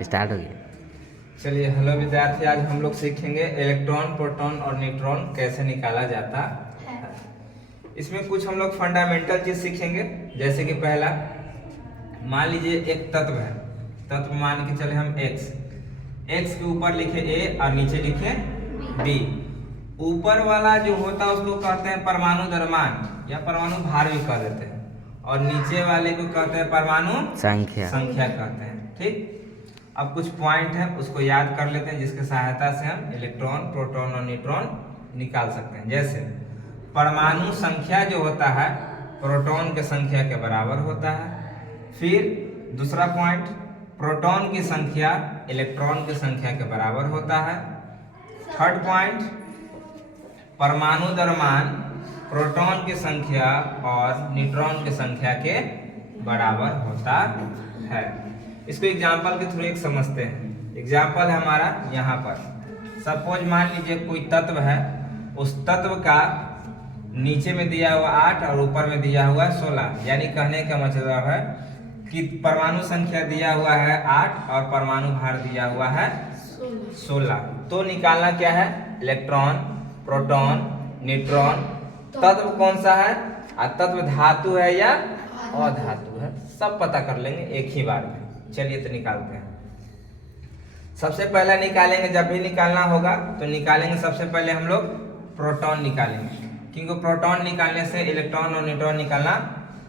Start हो गया। चलिए, हेलो विद्यार्थी, आज हम लोग सीखेंगे इलेक्ट्रॉन, प्रोटॉन और न्यूट्रॉन कैसे निकाला जाता है। इसमें कुछ हम लोग फंडामेंटल चीज सीखेंगे। जैसे कि पहला, मान लीजिए एक तत्व है। तत्व मान के चले हम x के ऊपर लिखे a और नीचे लिखे b। ऊपर वाला जो होता है उसको कहते हैं परमाणु द्रव्यमान या परमाणु भार भी कह देते हैं, और नीचे वाले को कहते हैं परमाणु संख्या कहते हैं। ठीक, अब कुछ पॉइंट है उसको याद कर लेते हैं, जिसकी सहायता से हम इलेक्ट्रॉन, प्रोटॉन और न्यूट्रॉन निकाल सकते हैं। जैसे परमाणु संख्या जो होता है प्रोटॉन के संख्या के बराबर होता है। फिर दूसरा पॉइंट, प्रोटॉन की संख्या इलेक्ट्रॉन की संख्या के बराबर होता है। थर्ड पॉइंट, परमाणु द्रव्यमान प्रोटॉन की संख्या और न्यूट्रॉन की संख्या के बराबर होता है। इसको एग्जाम्पल के थ्रू एक समझते हैं। एग्जाम्पल है हमारा यहाँ पर। सपोज मान लीजिए कोई तत्व है, उस तत्व का नीचे में दिया हुआ 8 और ऊपर में दिया हुआ 16। यानी कहने का मतलब है कि परमाणु संख्या दिया हुआ है 8 और परमाणु भार दिया हुआ है 16। तो निकालना क्या है? Electron, proton, neutron. तत्व कौन सा है, तत्व धातु है या अधातु है, सब पता कर लेंगे एक ही बार में। चलिए तो निकालते हैं। सबसे पहला निकालेंगे, जब भी निकालना होगा तो निकालेंगे सबसे पहले हम लोग प्रोटॉन निकालेंगे, क्योंकि प्रोटॉन निकालने से इलेक्ट्रॉन और न्यूट्रॉन निकालना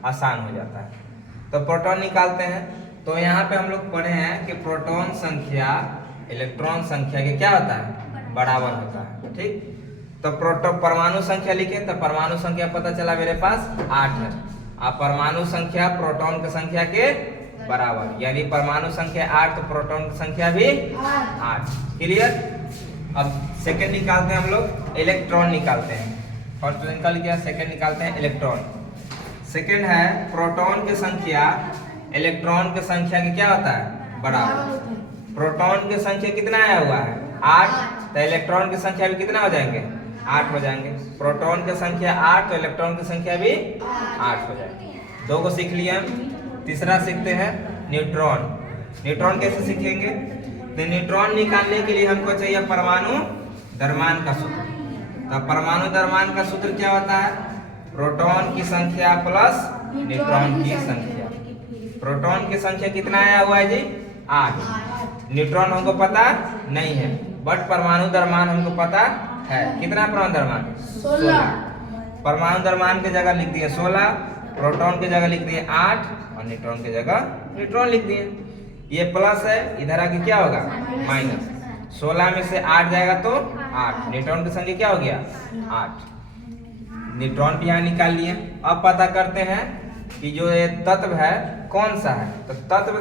आसान हो जाता है। तो प्रोटॉन निकालते हैं। तो यहाँ पे हम लोग पढ़े हैं कि प्रोटॉन संख्या इलेक्ट्रॉन संख्या के क्या होता है? बराबर होता है। ठीक, तो प्रोटॉन परमाणु संख्या लिखे तो परमाणु संख्या पता चला मेरे पास 8 है। अब परमाणु संख्या प्रोटॉन की संख्या के बराबर, यानी परमाणु संख्या 8 तो प्रोटॉन की संख्या भी 8। क्लियर? अब सेकंड निकालते हैं हम लोग, इलेक्ट्रॉन निकालते हैं। फर्स्ट निकाल गया, सेकंड निकालते हैं इलेक्ट्रॉन। सेकंड है प्रोटॉन की संख्या इलेक्ट्रॉन की संख्या के क्या होता है? बराबर। प्रोटॉन की संख्या कितना आया हुआ है? 8, तो इलेक्ट्रॉन की संख्या भी कितना हो जाएंगे? 8 हो जाएंगे। प्रोटॉन की संख्या 8 तो इलेक्ट्रॉन की संख्या भी 8 हो जाएगी। 2 को सीख लिया। तीसरा सीखते हैं न्यूट्रॉन। न्यूट्रॉन कैसे सीखेंगे? तो न्यूट्रॉन निकालने के लिए हमको चाहिए परमाणु द्रव्यमान का सूत्र। तो परमाणु द्रव्यमान का सूत्र क्या होता है? प्रोटॉन की संख्या प्लस न्यूट्रॉन की संख्या। प्रोटॉन की संख्या कितना आया हुआ है जी? 8। न्यूट्रॉन हमको पता नहीं है, बट परमाणु द्रव्यमान हमको पता है। कितना परमाणु द्रव्यमान? 16। परमाणु द्रव्यमान की जगह लिख दिए 16, प्रोटॉन की जगह लिख दिए 8 और न्यूट्रॉन की जगह न्यूट्रॉन लिख दिए। ये प्लस है, इधर आके क्या होगा? माइनस। 16 में से 8 जाएगा तो 8। न्यूट्रॉन की संख्या क्या हो गया? 8। न्यूट्रॉन भी यहाँ निकाल लिए। अब पता करते हैं कि जो ये तत्व है कौन सा है। तो तत्व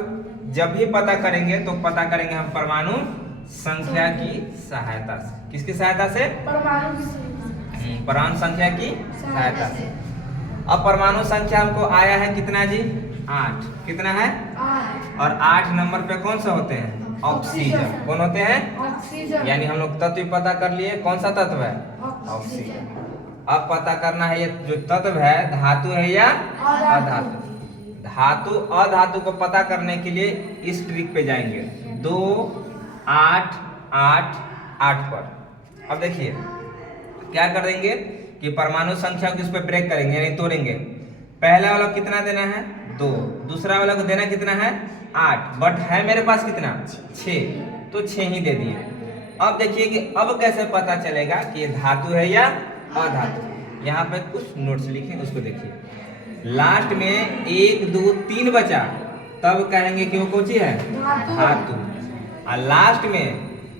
जब भी पता करेंगे तो पता करेंगे हम परमाणु संख्या की सहायता से। किसकी सहायता से? परमाणु संख्या की सहायता से। अब परमाणु संख्या हमको आया है कितना जी? 8। कितना है? 8। और 8 नंबर पे कौन सा होते हैं? ऑक्सीजन। कौन होते हैं? ऑक्सीजन। यानी हम लोग तत्व पता कर लिए, कौन सा तत्व है? ऑक्सीजन। अब पता करना है ये जो तत्व है धातु है या अधातु। धातु अधातु को पता करने के लिए इस ट्रिक पे जाएंगे, 2, 8, 8, 8 पर। अब देखिए क्या कर देंगे कि परमाणु संख्या को इस पे ब्रेक करेंगे, यानी तोड़ेंगे। पहला वाला कितना देना है? 2। दूसरा वाला को देना कितना है? 8। बट है मेरे पास कितना? 6, तो 6 ही दे दिए। अब देखिए कि अब कैसे पता चलेगा कि ये धातु है या अधातु। यहाँ पे कुछ नोट्स लिखे, उसको देखिए। लास्ट में 1, 2, 3 बचा, तब कहेंगे कि वो कौन सी है? धातु। और लास्ट में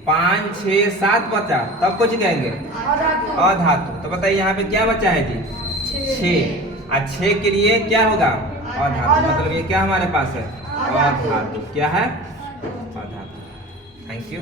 5, 6, 7 बचा, तब कुछ कहेंगे? अधातु। तो बताइए यहाँ पे क्या बचा है जी? 6। और 6 के लिए क्या होगा? अधातु। मतलब ये क्या हमारे पास है? अधातु। क्या है? अधातु। Thank you.